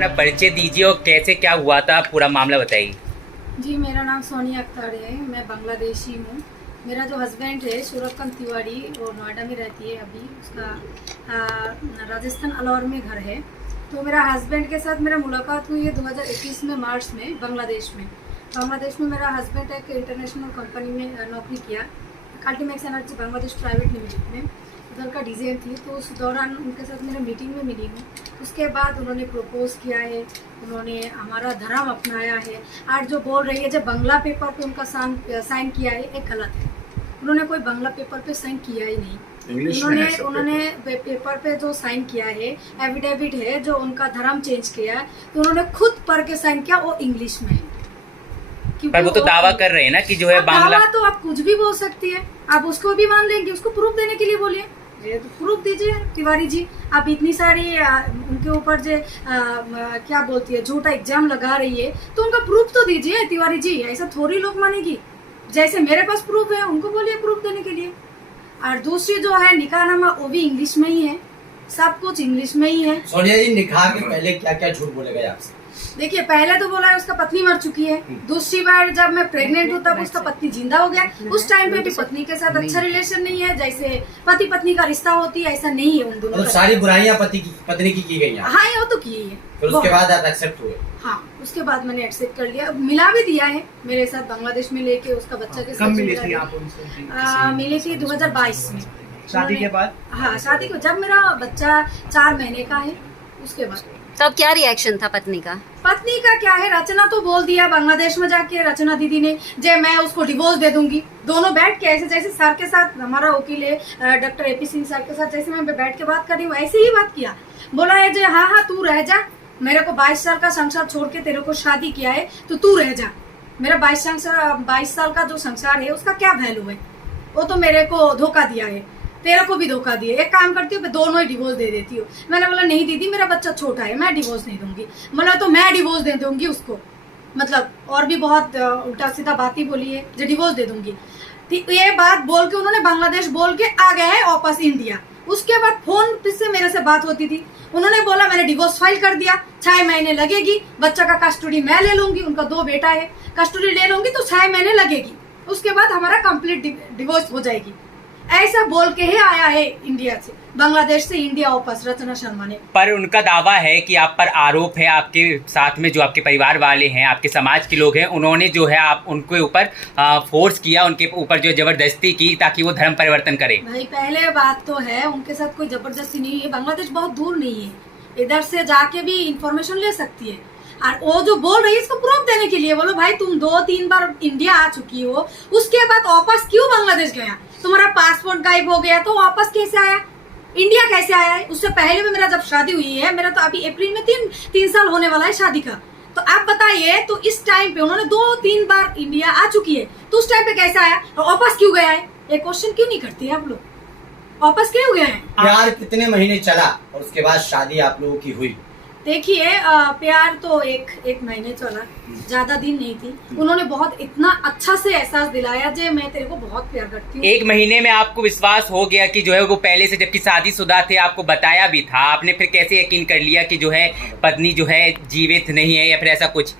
अपना परिचय दीजिए और कैसे क्या हुआ था, पूरा मामला बताइए। जी, मेरा नाम सोनिया अख्तर है, मैं बांग्लादेशी हूँ। मेरा जो हस्बैंड है सूरजकांत तिवारी, वो नोएडा में रहती है अभी, उसका राजस्थान अलौर में घर है। तो मेरा हस्बैंड के साथ मेरा मुलाकात हुई है 2021 में मार्च में बांग्लादेश में मेरा हस्बैंड एक इंटरनेशनल कंपनी में नौकरी किया, अल्टीमेक्स एनर्जी बांग्लादेश प्राइवेट लिमिटेड में, उधर का डिज़ाइन थी। तो उस दौरान उनके साथ मेरे मीटिंग में मिली हूँ। उसके बाद उन्होंने प्रपोज किया है, उन्होंने हमारा धर्म अपनाया है। आज जो बोल रही है जब बांग्ला पेपर पे उनका साइन किया है, एक गलत है। उन्होंने कोई बांग्ला पेपर पे साइन किया ही नहीं। उन्होंने पेपर पे जो साइन किया है, एविडेविट है, जो उनका धर्म चेंज किया है, तो उन्होंने खुद पढ़ के साइन किया, वो इंग्लिश में है। पर वो तो दावा कर रहे हैं ना कि जो है बांग्ला। दावा तो आप कुछ भी बोल सकती है, आप उसको भी मान लेंगे, उसको प्रूफ देने के लिए बोलिए, तो प्रूफ दीजिए तिवारी जी। आप इतनी सारी उनके ऊपर जो क्या बोलती है झूठा एग्जाम लगा रही है, तो उनका प्रूफ तो दीजिए तिवारी जी। ऐसा थोड़ी लोग मानेगी, जैसे मेरे पास प्रूफ है उनको बोलिए प्रूफ देने के लिए। और दूसरी जो है निकाहनामा, वो भी इंग्लिश में ही है, सब कुछ इंग्लिश में ही है। सोनिया जी, निकाह के पहले क्या क्या झूठ बोले गए आपसे? देखिए, पहले तो बोला है उसका पत्नी मर चुकी है। दूसरी बार जब मैं प्रेग्नेंट हूँ तब उसका पत्नी जिंदा हो गया। उस टाइम पे भी पत्नी के साथ अच्छा रिलेशन नहीं है, जैसे पति पत्नी का रिश्ता होती है ऐसा नहीं है उन दोनों का। सारी बुराइयां पत्नी की गई हैं। हाँ, वो तो की है। फिर उसके बाद आप एक्सेप्ट हुए? हाँ, उसके बाद मैंने एक्सेप्ट कर लिया, मिला भी दिया है मेरे साथ बांग्लादेश में लेके उसका बच्चा के साथ। कब मिली थी आप उनसे? मिली थी 2022 में। शादी के बाद? हाँ, शादी को जब मेरा बच्चा 4 महीने का है उसके बाद। तब क्या रिएक्शन था पत्नी का? पत्नी का क्या है, रचना तो बोल दिया बांग्लादेश में जाके, रचना दीदी ने, जे मैं उसको डिवोर्स दे दूंगी। दोनों बैठ के ऐसे, जैसे सर के साथ हमारा वकील है डॉक्टर एपी सिंह सर के साथ, जैसे मैं बैठ के बात कर रही हूँ ऐसे ही बात किया। बोला है जे हाँ तू रह जा, मेरे को 22 साल का संसार छोड़ के तेरे को शादी किया है तो तू रह जा। मेरा 22 साल का जो संसार है उसका क्या वैल्यू है? वो तो मेरे को धोखा दिया है, तेरे को भी धोखा दिया। एक काम करती हूँ, दोनों ही डिवोर्स दे देती हूँ। मैंने बोला नहीं दीदी, मेरा बच्चा छोटा है, मैं डिवोर्स नहीं दूंगी। बोला तो मैं डिवोर्स दे दूंगी उसको, मतलब और भी बहुत उल्टा सीधा बात ही बोली है, जो डिवोर्स दे दूंगी। ठीक, ये बात बोल के उन्होंने बांग्लादेश बोल के आ गए हैं वापस इंडिया। उसके बाद फोन से मेरे से बात होती थी, उन्होंने बोला मैंने डिवोर्स फाइल कर दिया, 6 महीने लगेगी, बच्चा का कस्टडी मैं ले लूंगी, उनका 2 बेटा है, कस्टडी ले लूंगी तो 6 महीने लगेगी, उसके बाद हमारा कंप्लीट डिवोर्स हो जाएगी। ऐसा बोल के ही आया है इंडिया से, बांग्लादेश से इंडिया वापस रचना शर्मा ने। पर उनका दावा है कि आप पर आरोप है, आपके साथ में जो आपके परिवार वाले हैं, आपके समाज के लोग हैं, उन्होंने जो है आप उनके ऊपर फोर्स किया, उनके ऊपर जो जबरदस्ती की ताकि वो धर्म परिवर्तन करे। भाई पहले बात तो है, उनके साथ कोई जबरदस्ती नहीं है, बांग्लादेश बहुत दूर नहीं है, इधर से जाके भी इंफॉर्मेशन ले सकती है। और वो जो बोल रही है इसको प्रूफ देने के लिए बोलो भाई तुम 2-3 बार इंडिया आ चुकी हो, उसके बाद वापस क्यों बांग्लादेश गया? तुम्हारा पासपोर्ट गायब हो गया तो वापस कैसे आया? इंडिया कैसे आया है? उससे पहले भी मेरा जब शादी हुई है, मेरा तो अभी अप्रैल में 3 साल होने वाला है शादी का, तो आप बताइए, तो इस टाइम पे उन्होंने 2-3 बार इंडिया आ चुकी है, तो उस टाइम पे कैसे आया और वापस क्यों गया है? ये क्वेश्चन क्यों नहीं करते आप लोग? वापस क्यों गए हैं? प्यार कितने महीने चला और उसके बाद शादी आप लोगों की हुई? देखिए, प्यार तो एक महीने चला, ज्यादा दिन नहीं थी। उन्होंने बहुत इतना अच्छा से एहसास दिलाया जे मैं तेरे को बहुत प्यार करती हूँ। 1 महीने में आपको विश्वास हो गया कि जो है वो पहले से, जबकि शादीशुदा थे, आपको बताया भी था, आपने फिर कैसे यकीन कर लिया कि जो है पत्नी जो है जीवित नहीं है या फिर ऐसा कुछ?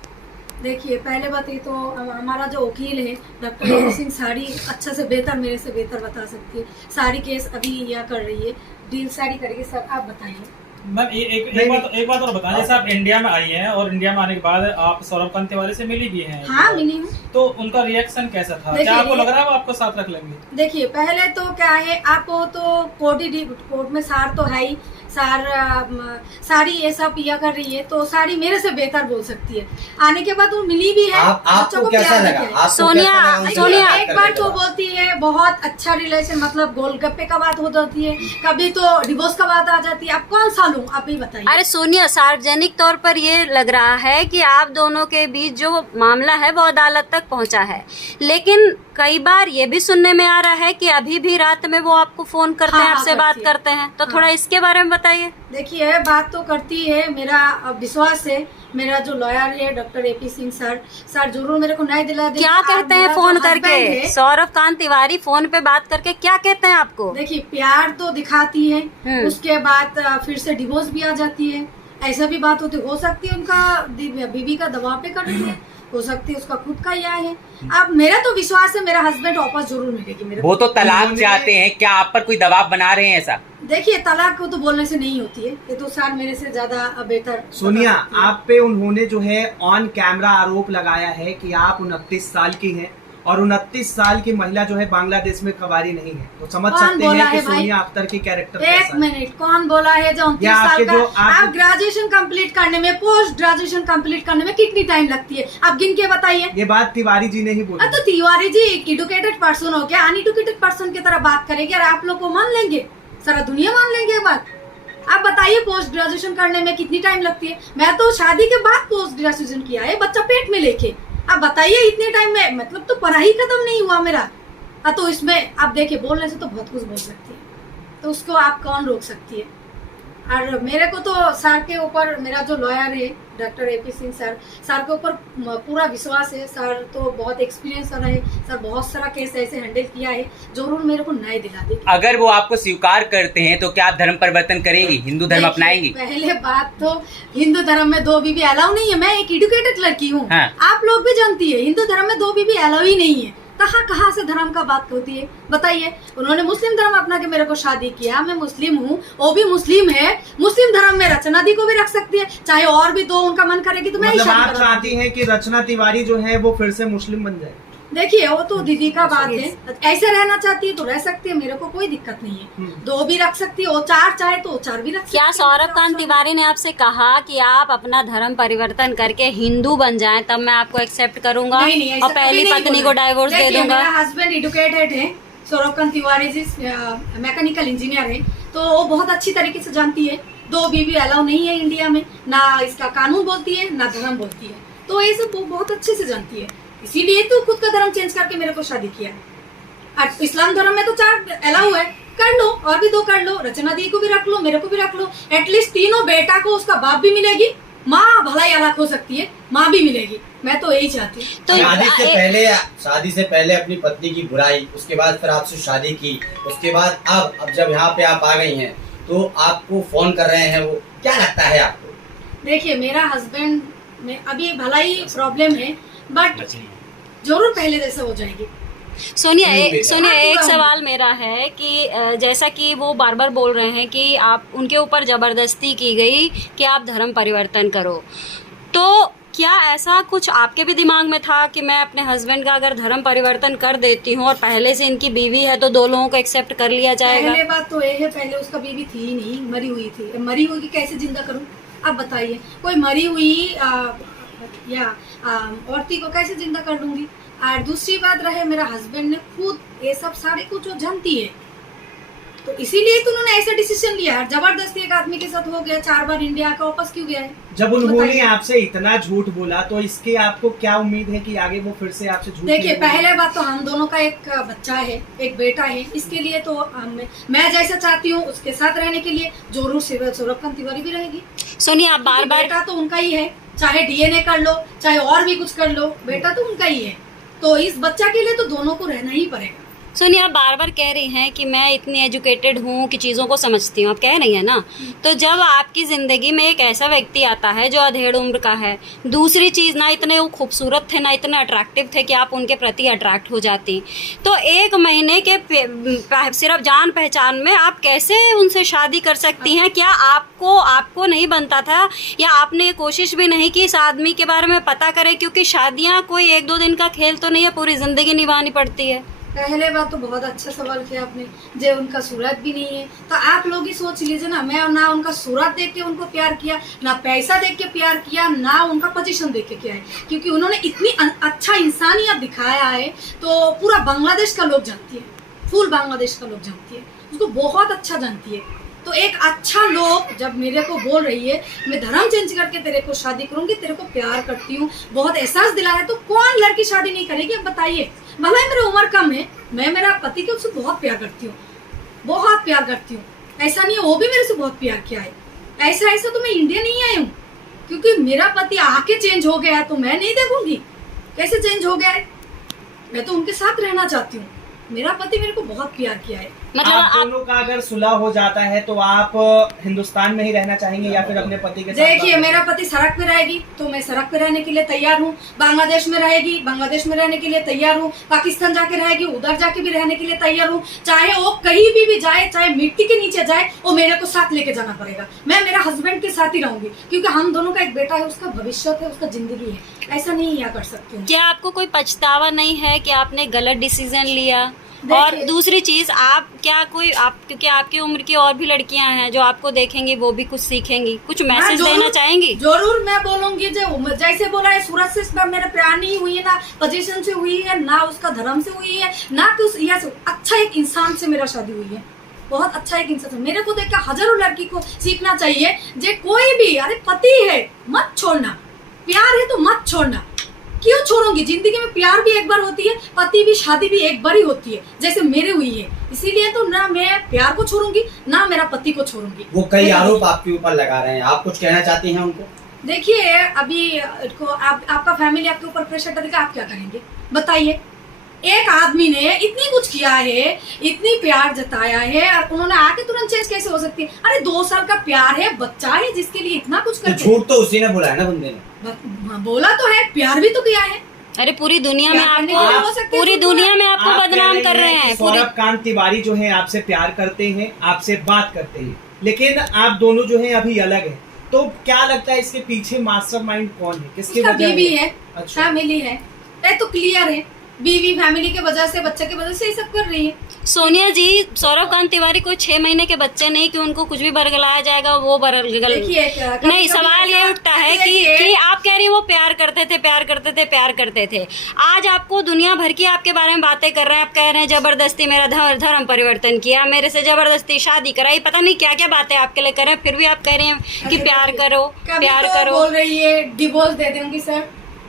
देखिए, पहले बात ये तो हमारा जो वकील है डॉक्टर एपी सिंह साड़ी अच्छा से बेहतर, मेरे से बेहतर बता सकती है। साड़ी केस अभी यह कर रही है, डील साड़ी करेगी। सर आप बताइए। मैम एक बात और बताएं, जैसे आप इंडिया में आई हैं और इंडिया में आने के बाद आप सूरजकांत तिवारी से मिली भी हैं। हाँ, मिली हूँ। तो उनका रिएक्शन कैसा था? क्या आपको लग रहा है वो आपको साथ रख लेंगे? देखिए, पहले तो क्या है, आपको तो कोर्ट में सार तो है ही, साड़ी ये सब पिया कर रही है, तो साड़ी मेरे से बेहतर बोल सकती है। आने के बाद वो मिली भी है। आपको कैसा लगा? सोनिया एक बार तो बोलती है बहुत अच्छा रिलेशन, मतलब गोलगप्पे का बात हो जाती है, कभी तो डिवोर्स का बात आ जाती है। आप कौन सा लूं, आप ही बताइए। अरे सोनिया, सार्वजनिक तौर पर ये लग रहा है कि आप दोनों के बीच जो मामला है वो अदालत तक पहुंचा है, लेकिन कई बार ये भी सुनने में आ रहा है कि अभी भी रात में वो आपको फोन करते हैं, आपसे बात करते हैं, तो थोड़ा इसके बारे में बताइए। देखिए, बात तो करती है, मेरा विश्वास है, मेरा जो लॉयर है डॉक्टर एपी सिंह सर जरूर मेरे को न्याय दिला दे। क्या कहते हैं फोन करके? सूरजकांत तिवारी फोन पे बात करके क्या कहते हैं आपको? देखिए, प्यार तो दिखाती है, उसके बाद फिर से डिवोर्स भी आ जाती है, ऐसा भी बात होती हो सकती है उनका बीवी का दबाव पे कर रही है, हो सकती है उसका खुद का यह है। अब मेरा तो विश्वास है मेरा हस्बैंड वापस जरूर मिलेगी मेरे वो तो तलाक चाहते हैं, क्या आप पर कोई दबाव बना रहे हैं ऐसा? देखिए तलाक को तो बोलने से नहीं होती है, ये तो साल मेरे से ज्यादा बेहतर। सोनिया, आप पे उन्होंने जो है ऑन कैमरा आरोप लगाया है कि आप 29 साल की हैं और 29 साल की महिला जो है बांग्लादेश में कवारी नहीं है, तो समझ सकते हैं कि सोनिया अख्तर की कैरेक्टर एक कैसा है। मिनट, कौन बोला है जो 29 साल का? आप ग्रेजुएशन कंप्लीट करने में, पोस्ट ग्रेजुएशन कंप्लीट करने में कितनी टाइम लगती है आप गिन के बताइए। ये बात तिवारी जी ने ही बोली। तो तिवारी जी एडुकेटेड पर्सन हो क्या, अनएडुकेटेड पर्सन की तरह बात करेंगे और आप लोग को मान लेंगे, सारा दुनिया मान लेंगे ये बात? आप बताइए पोस्ट ग्रेजुएशन करने में कितनी टाइम लगती है? मैं तो शादी के बाद पोस्ट ग्रेजुएशन किया है, बच्चा पेट में लेके। आप बताइए इतने टाइम में, मतलब तो पढ़ाई खत्म नहीं हुआ मेरा। तो इसमें आप देखिए बोलने से तो बहुत कुछ बोल सकती है, तो उसको आप कौन रोक सकती है? और मेरे को तो सर के ऊपर, मेरा जो लॉयर है डॉक्टर AP सिंह सर के ऊपर पूरा विश्वास है। सर तो बहुत एक्सपीरियंस रहे, सर बहुत सारा केस ऐसे हैंडल किया है, जरूर मेरे को न्याय दिला देगी। अगर वो आपको स्वीकार करते हैं तो क्या आप धर्म परिवर्तन करेंगी, हिंदू धर्म अपनाएंगी? पहले बात तो हिंदू धर्म में 2 बीवी अलाउ नहीं है। मैं एक एडुकेटेड लड़की हूँ, हाँ। आप लोग भी जानती है हिंदू धर्म में 2 बीवी अलाउ ही नहीं है। कहाँ से धर्म का बात होती है बताइए? उन्होंने मुस्लिम धर्म अपना के मेरे को शादी किया, मैं मुस्लिम हूँ, वो भी मुस्लिम है। मुस्लिम धर्म में रचना दी को भी रख सकती है, चाहे और भी 2 उनका मन करेगी तो मैं मतलब आप चाहती हैं कि रचना तिवारी जो है वो फिर से मुस्लिम बन जाए? देखिए वो तो दीदी का बात है, ऐसे रहना चाहती है तो रह सकती है, मेरे को कोई दिक्कत नहीं है। 2 भी रख सकती है, वो 4 चाहे तो 4 भी रख सकती है। क्या सौरभकांत तिवारी ने आपसे कहा कि आप अपना धर्म परिवर्तन करके हिंदू बन जाएं तब मैं आपको एक्सेप्ट करूंगा नहीं, और पहली पत्नी को डाइवोर्स दे दूंगा? मेरा हस्बैंड एडुकेटेड है, सौरभकांत तिवारी जी मैकेनिकल इंजीनियर है, तो वो बहुत अच्छी तरीके से जानती है 2 बीवी अलाउ नहीं है इंडिया में, ना इसका कानून बोलती है ना धर्म बोलती है, तो ये सब वो बहुत अच्छे से जानती है। इसीलिए तो खुद का धर्म चेंज करके मेरे को शादी किया है। और इस्लाम धर्म में तो 4 अलाउ है, कर लो, और भी 2 कर लो, रचना दी को भी रख लो, मेरे को भी रख लो। एटलीस्ट तीनों बेटा को उसका बाप भी मिलेगी, माँ भलाई अलग हो सकती है, माँ भी मिलेगी, मैं तो यही चाहती हूँ। तो शादी से पहले अपनी पत्नी की बुराई, उसके बाद फिर आपसे शादी की, उसके बाद अब जब यहाँ पे आप आ गई हैं तो आपको फोन कर रहे हैं, वो क्या लगता है आपको? देखिए मेरा हस्बैंड में अभी भलाई प्रॉब्लम है, बट जरूर पहले जैसा हो जाएगी। सोनिया एक सवाल मेरा है कि जैसा कि वो बार बार बोल रहे हैं कि आप उनके ऊपर जबरदस्ती की गई कि आप धर्म परिवर्तन करो, तो क्या ऐसा कुछ आपके भी दिमाग में था कि मैं अपने हस्बैंड का अगर धर्म परिवर्तन कर देती हूँ और पहले से इनकी बीवी है तो 2 लोगों को एक्सेप्ट कर लिया जाएगा? पहले बात तो ये है, पहले उसका बीवी थी ही नहीं, मरी हुई थी। मरी हुई की कैसे जिंदा करूँ आप बताइए? कोई मरी हुई या औरती को कैसे जिंदा कर लूंगी? और दूसरी बात रहे, मेरा हस्बैंड ने खुद ये सब सारे कुछ जो जानती है, तो इसीलिए तो उन्होंने ऐसा डिसीजन लिया है। जबरदस्ती एक आदमी के साथ हो गया, 4 बार इंडिया का वापस क्यों गया है? जब उन्होंने आपसे इतना झूठ बोला तो इसके आपको क्या उम्मीद है कि आगे वो फिर से आपसे झूठ? देखिए पहले बात तो हम दोनों का एक बच्चा है, एक बेटा है, इसके लिए तो मैं जैसा चाहती हूँ उसके साथ रहने के लिए जरूर सौरभकांत तिवारी भी रहेगी। सोनिया आप बार बार, बेटा तो उनका ही है, चाहे DNA कर लो, चाहे और भी कुछ कर लो, बेटा तो उनका ही है, तो इस बच्चा के लिए तो दोनों को रहना ही पड़ेगा। सोनिया आप बार बार कह रही हैं कि मैं इतनी एजुकेटेड हूँ कि चीज़ों को समझती हूँ, आप कह रही हैं ना, तो जब आपकी ज़िंदगी में एक ऐसा व्यक्ति आता है जो अधेड़ उम्र का है, दूसरी चीज़ ना इतने वो खूबसूरत थे ना इतने अट्रैक्टिव थे कि आप उनके प्रति अट्रैक्ट हो जाती, तो 1 महीने के सिर्फ जान पहचान में आप कैसे उनसे शादी कर सकती हैं? क्या आपको नहीं बनता था, या आपने ये कोशिश भी नहीं की इस आदमी के बारे में पता करें? क्योंकि शादियाँ कोई 1-2 दिन का खेल तो नहीं है, पूरी ज़िंदगी निभानी पड़ती है। पहले बात तो बहुत अच्छा सवाल किया आपने, जो उनका सूरत भी नहीं है, तो आप लोग ही सोच लीजिए ना, मैं ना उनका सूरत देख के उनको प्यार किया, ना पैसा देख के प्यार किया, ना उनका पोजीशन देख के किया है, क्योंकि उन्होंने इतनी अच्छा इंसानियत दिखाया है, तो पूरा बांग्लादेश का लोग जानती है, फुल बांग्लादेश का लोग जानती है, उसको बहुत अच्छा जानती है। तो एक अच्छा लोग जब मेरे को बोल रही है मैं धर्म चेंज करके तेरे को शादी करूंगी, तेरे को प्यार करती हूँ, बहुत एहसास दिला है, तो कौन लड़की शादी नहीं करेगी? अब बताइए। भला मेरी उम्र कम है, मैं मेरा पति के उससे बहुत प्यार करती हूँ, बहुत प्यार करती हूँ, ऐसा नहीं है, वो भी मेरे से बहुत प्यार किया है। ऐसा तो मैं इंडिया नहीं आई हूँ क्योंकि मेरा पति आके चेंज हो गया है, तो मैं नहीं देखूंगी कैसे चेंज हो गया है। मैं तो उनके साथ रहना चाहती हूँ, मेरा पति मेरे को बहुत प्यार किया है। मतलब आप आप दोनों का अगर सुलह हो जाता है तो आप हिंदुस्तान में ही रहना चाहेंगे या फिर अपने पति के साथ? देखिए, मेरा पति सड़क पे रहेगी तो मैं सड़क पे रहने के लिए तैयार हूँ, बांग्लादेश में रहेगी बांग्लादेश में रहने के लिए तैयार हूँ, पाकिस्तान जाके रहेगी उधर जाके भी रहने के लिए तैयार हूँ, चाहे वो कहीं भी जाए, चाहे मिट्टी के नीचे जाए, वो मेरे को साथ लेके जाना पड़ेगा। मैं मेरा हस्बैंड के साथ ही रहूंगी, क्योंकि हम दोनों का एक बेटा है, उसका भविष्य है, उसका जिंदगी है, ऐसा नहीं यहाँ कर सकते हैं। क्या आपको कोई पछतावा नहीं है कि आपने गलत डिसीजन लिया? देखिए- और दूसरी चीज, आप क्या कोई आप क्योंकि आपकी उम्र की और भी लड़कियां हैं जो आपको देखेंगी, वो भी कुछ सीखेंगी, कुछ हाँ, मैसेज जरूर- देना चाहेंगी? जरूर मैं बोलूंगी, जो जैसे बोला है, सूरज से इस बार मेरे प्यार नहीं हुई है, ना पोजीशन से हुई है, ना उसका धर्म से हुई है, ना कि उस अच्छा एक इंसान से मेरा शादी हुई है, बहुत अच्छा एक इंसान से। मेरे को देखकर हजारों लड़की को सीखना चाहिए, जे कोई भी, अरे पति है मत छोड़ना, प्यार है तो मत छोड़ना। क्यों छोड़ूंगी? जिंदगी में प्यार भी एक बार होती है, पति भी, शादी भी एक बार ही होती है, जैसे मेरे हुई है। इसीलिए तो ना मैं प्यार को छोड़ूंगी, ना मेरा पति को छोड़ूंगी। वो कई आरोप आपके ऊपर लगा रहे हैं, आप कुछ कहना चाहती हैं उनको? देखिए, अभी आपका फैमिली आपके ऊपर प्रेशर डालेगा, आप क्या करेंगे बताइए? एक आदमी ने इतनी कुछ किया है, इतनी प्यार जताया है, और उन्होंने आके तुरंत चेंज कैसे हो सकती है? अरे 2 साल का प्यार है, बच्चा है, जिसके लिए इतना कुछ तो करते झूठ तो उसी ने बोला है ना, बंदे ने। बोला तो है, प्यार भी तो किया है। अरे पूरी दुनिया में क्या करने आपको के लिए हो सकते हैं? पूरी दुनिया में आपको आप कह बदनाम रहे कर रहे हैं। कि पूरी सौरभ कांत तिवारी जो है आपसे प्यार करते हैं, आपसे बात करते हैं, लेकिन आप दोनों जो है अभी अलग है, तो क्या लगता है इसके पीछे मास्टरमाइंड कौन है, किसकी उसका वजह बीवी है, अच्छा। फैमिली है, ये तो क्लियर है। बीवी, फैमिली के वजह से, बच्चे के वजह से ये सब कर रही है। सोनिया जी, सौरभ कांत तिवारी को 6 महीने के बच्चे नहीं कि उनको कुछ भी बरगलाया जाएगा, वो बरगल देखिए, नहीं। सवाल ये उठता है कि आप कह रही हैं वो प्यार करते थे, प्यार करते थे, प्यार करते थे। आज आपको दुनिया भर की आपके बारे में बातें कर रहे हैं, आप कह रहे हैं जबरदस्ती मेरा धर्म परिवर्तन किया, मेरे से जबरदस्ती शादी कराई, पता नहीं क्या क्या बातें आपके लिए कर रहे हैं, फिर भी आप कह रहे हैं कि प्यार करो, प्यार करो। बोल रही है डिवोर्स दे दूंगी सर,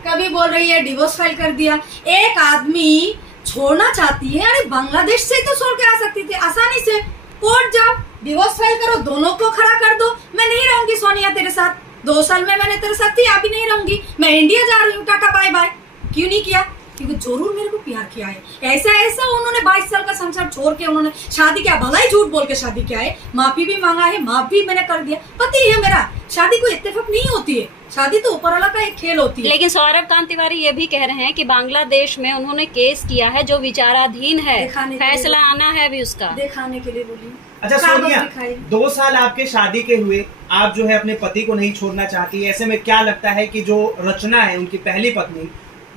कभी बोल रही है डिवोर्स फाइल कर दिया। एक आदमी छोड़ना चाहती है, अरे बांग्लादेश से तो छोड़ के आ सकती थी आसानी से, कोर्ट जाओ, डिवोर्स फाइल करो, दोनों को खड़ा कर दो। मैं नहीं रहूंगी सोनिया तेरे साथ, 2 साल में मैंने तेरे साथ थी, अभी नहीं रहूंगी, मैं इंडिया जा रही हूँ, टाटा बाय बाय। क्यों नहीं किया? क्योंकि जरूर मेरे को प्यार किया है। ऐसा उन्होंने 22 साल का संसार छोड़ के उन्होंने शादी किया, भला ही झूठ बोल के शादी किया है, माफी भी मांगा है, माफ भी मैंने कर दिया, पति है मेरा। शादी कोई इत्तेफाक नहीं होती है, शादी तो ऊपर वाला का एक खेल होती है। लेकिन सौरभ कांत तिवारी ये भी कह रहे हैं कि बांग्लादेश में उन्होंने केस किया है जो विचाराधीन है, दिखाने के लिए। फैसला आना है अभी उसका। दिखाने के लिए बोली। अच्छा कागज सोनिया, दिखाई। 2 साल आपके शादी के हुए, आप जो है अपने पति को नहीं छोड़ना चाहती, ऐसे में क्या लगता है कि जो रचना है उनकी पहली पत्नी,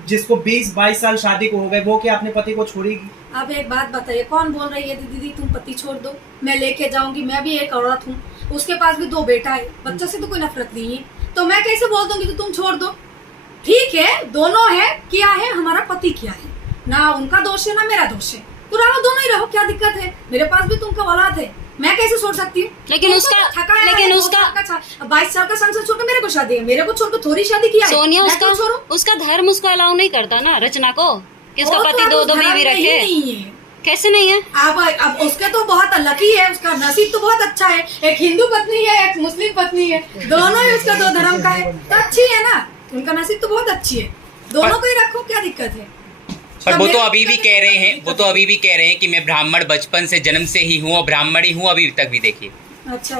जिसको 20-22 साल शादी को हो गए, वो क्या अपने पति को छोड़ेगी? आप एक बात बताइए, कौन बोल रही है दीदी तुम पति छोड़ दो, मैं लेके जाऊंगी, मैं भी एक औरत हूँ, उसके पास भी 2 बेटा है, बच्चों से तो कोई नफरत नहीं है, तो मैं कैसे बोल दूंगी तो तुम छोड़ दो? ठीक है, दोनों है, किया है, हमारा पति किया है, ना उनका दोष है ना मेरा दोष है, तो रहो, दोनों ही रहो, क्या दिक्कत है? मेरे पास भी तुमका औलाद है, मैं कैसे छोड़ सकती हूँ? लेकिन उसका 22 साल का संसार छोड़ के मेरे को शादी है, मेरे को छोड़ के थोड़ी शादी किया है, सोनिया, मैं क्यों छोड़ूं? उसका धर्म उसको अलाउ नहीं करता ना, रचना को, कि उसका वो तो पति अब 2 उस बीवी धर्म में ही रखे। नहीं है। कैसे नहीं है? अब उसके तो बहुत लकी है, उसका नसीब तो बहुत अच्छा है, एक हिंदू पत्नी है, एक मुस्लिम पत्नी है, दोनों ही उसका 2 धर्म का है, तो अच्छी है ना, उनका नसीब तो बहुत अच्छी है, दोनों को ही रखो, क्या दिक्कत है? पर वो तो अभी भी कह रहे हैं, कि मैं ब्राह्मण बचपन से, जन्म से ही हूँ और ब्राह्मण ही हूँ अभी तक भी। देखिए, अच्छा,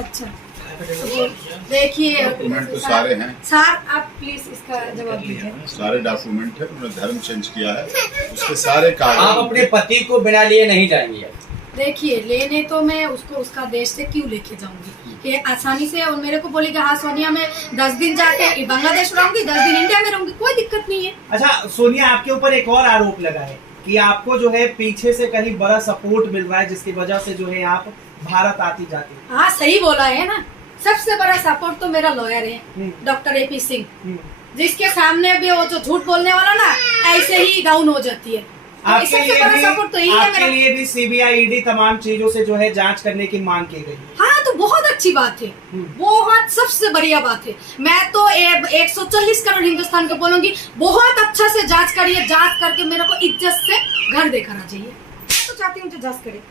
देखिए डॉक्यूमेंट तो सारे हैं सर, आप प्लीज इसका जवाब दीजिए। सारे डॉक्यूमेंट है, उन्होंने धर्म चेंज किया है, उसके सारे आप कागज। अपने पति को बिना लिए नहीं जाएंगी? देखिए, लेने तो मैं उसको उसका देश से क्यों लेके जाऊंगी कि आसानी से, और मेरे को बोली कि हाँ सोनिया मैं 10 दिन जाके बांग्लादेश रहूंगी, 10 दिन इंडिया में रहूंगी, कोई दिक्कत नहीं है। अच्छा सोनिया, आपके ऊपर एक और आरोप लगा है कि आपको जो है पीछे से कहीं बड़ा सपोर्ट मिल रहा है, जिसकी वजह से जो है आप भारत आती जाती। हाँ, सही बोला है ना, सबसे बड़ा सपोर्ट तो मेरा लॉयर है, डॉक्टर AP सिंह, जिसके सामने भी वो जो झूठ बोलने वाला ना ऐसे ही डाउन हो जाती है। आपके सबसे लिए बड़ा सपोर्ट तो भी यही है आपके मेरा। लिए भी CBI ED तमाम चीजों से जो है जांच करने की मांग की गई। हाँ, तो बहुत अच्छी बात है, बहुत सबसे बढ़िया बात है। मैं तो 140 करोड़ हिंदुस्तान को बोलूंगी, बहुत अच्छा से जांच करिए, जांच करके मेरे को इज्जत से घर देकर आ जाइए। मैं तो चाहती हूँ जांच करे।